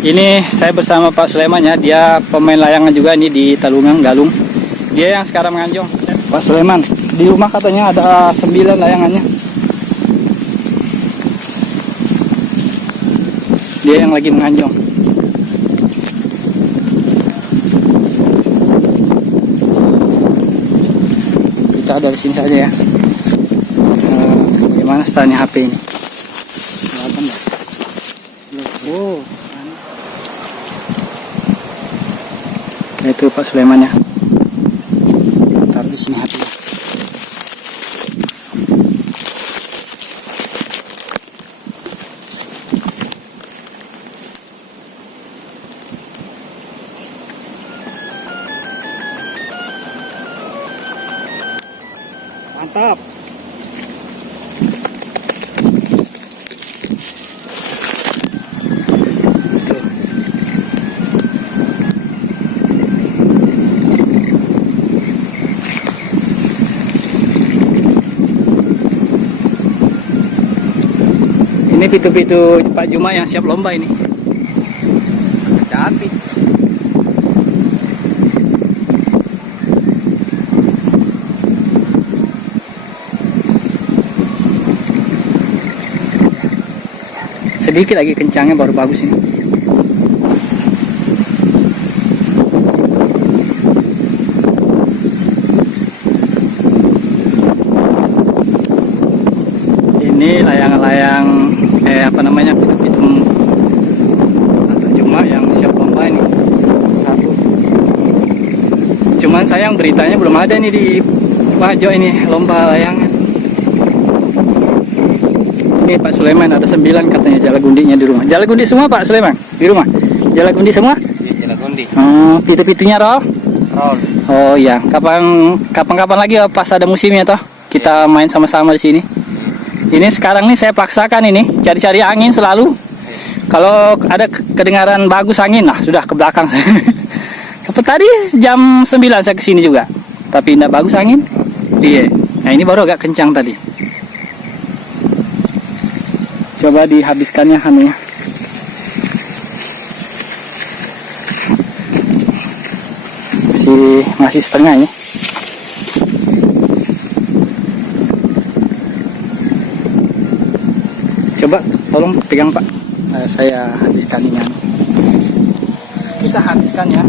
Ini saya bersama Pak Sulaiman ya, dia pemain layangan juga nih di Talungang, Galung. Dia yang sekarang menganjong. Pak Sulaiman, di rumah katanya ada 9 layangannya. Dia yang lagi menganjong. Kita dari sini saja ya. Bagaimana setelahnya HP ini? Oh. Itu Pak Sulaiman ya. Taruh di sini HP. Mantap. Ini pitu-pitu Pak Juma yang siap lomba ini. Cantik. Sedikit lagi kencangnya baru bagus ini. Ini layang-layang apa namanya, pitu Juma yang siap lomba ini. Satu. Cuman sayang beritanya belum ada nih di Wajo ini lomba layangan. Ini Pak Sulaiman ada 9 katanya jalagundinya di rumah. Jalagundi semua Pak Sulaiman di rumah. Jalagundi semua? Iya, jalagundi. Oh, pitu-pitunya roll? Roll. Oh iya, kapan lagi ya, pas ada musimnya toh kita main sama-sama di sini. Ini sekarang nih saya paksakan ini cari-cari angin selalu. Kalau ada kedengaran bagus angin, nah sudah ke belakang saya. Tadi jam 9 saya kesini juga, tapi tidak bagus angin. Iya. Nah ini baru agak kencang tadi. Coba dihabiskannya anunya. Masih setengah ya. Coba tolong pegang Pak, saya habiskan ini. Kita habiskan ya.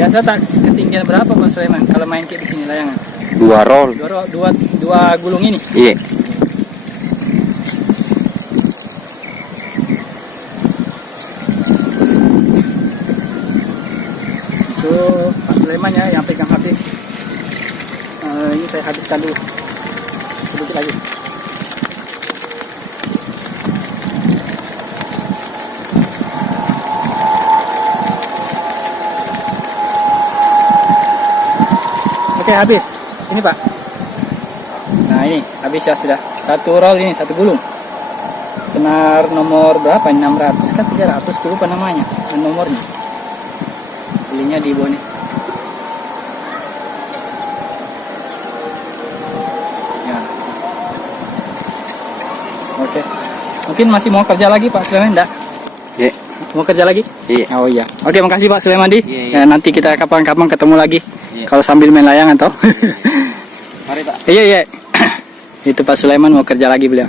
Biasa tak ketinggian berapa Pak Sulaiman kalau main kayak di sini layangan? 2 roll. Dua gulung ini. Iya. Itu Pak Sulaiman ya yang pegang HP. Ini saya habiskan dulu. Sedikit lagi. Oke, habis. Ini Pak. Nah ini habis ya sudah. 1 roll ini 1 gulung. Senar nomor berapa? 600 kan 300 lupa namanya. Nomornya. Belinya di bawah nih. Ya. Oke. Mungkin masih mau kerja lagi Pak Sulaiman enggak? Iya. Mau kerja lagi? Iya. Oh iya. Oke, makasih Pak Sulaiman di. Iya. Ya, nanti kita kapan-kapan ketemu lagi. Iya. Kalau sambil main layangan toh. Mari Pak. Iya. Itu Pak Sulaiman mau kerja lagi beliau.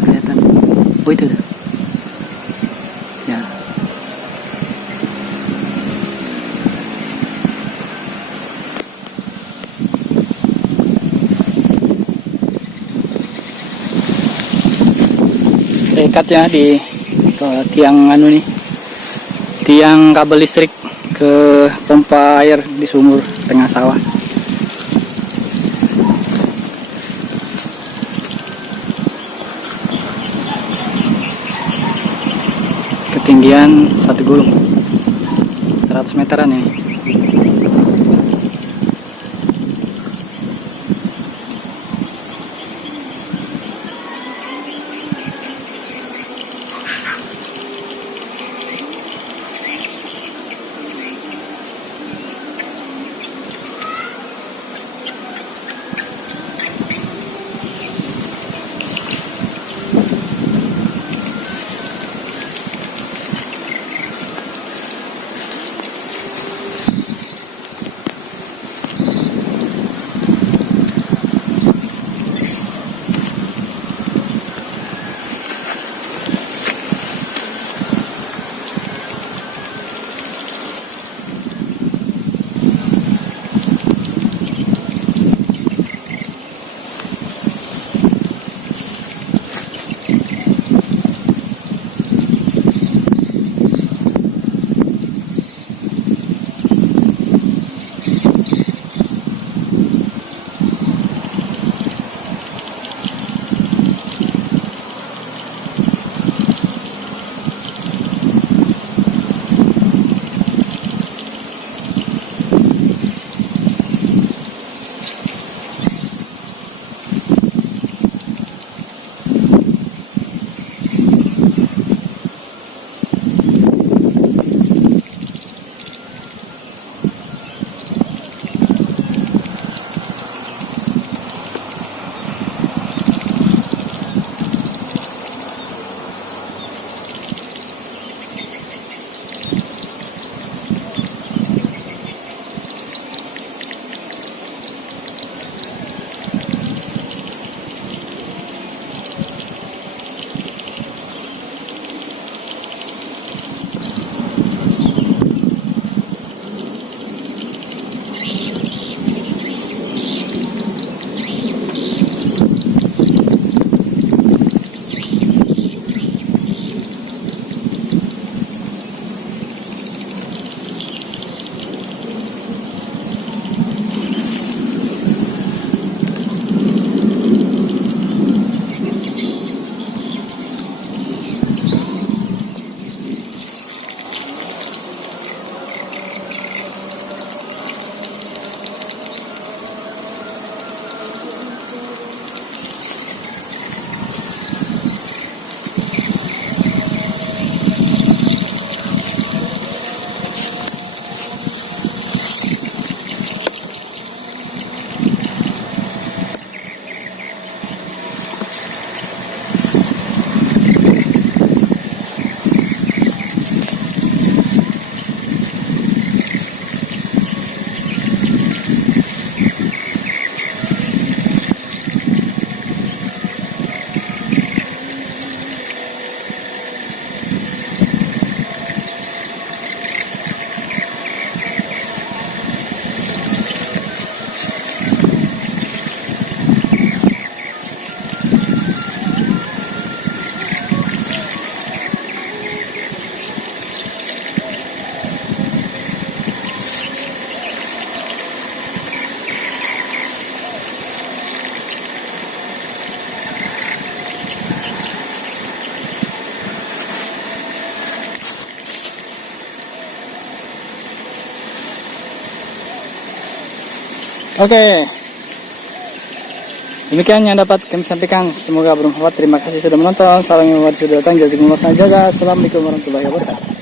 Kelihatan. Oh itu. Ya. Ikatnya di tiang anu nih, tiang kabel listrik ke pompa air di sumur tengah sawah. ketinggian satu gulung 100 meteran ini. Oke, demikian yang dapat kami sampaikan. Semoga bermanfaat. Terima kasih sudah menonton. Salam yang sudah datang. Jazakumullah khairan. Assalamualaikum warahmatullahi wabarakatuh.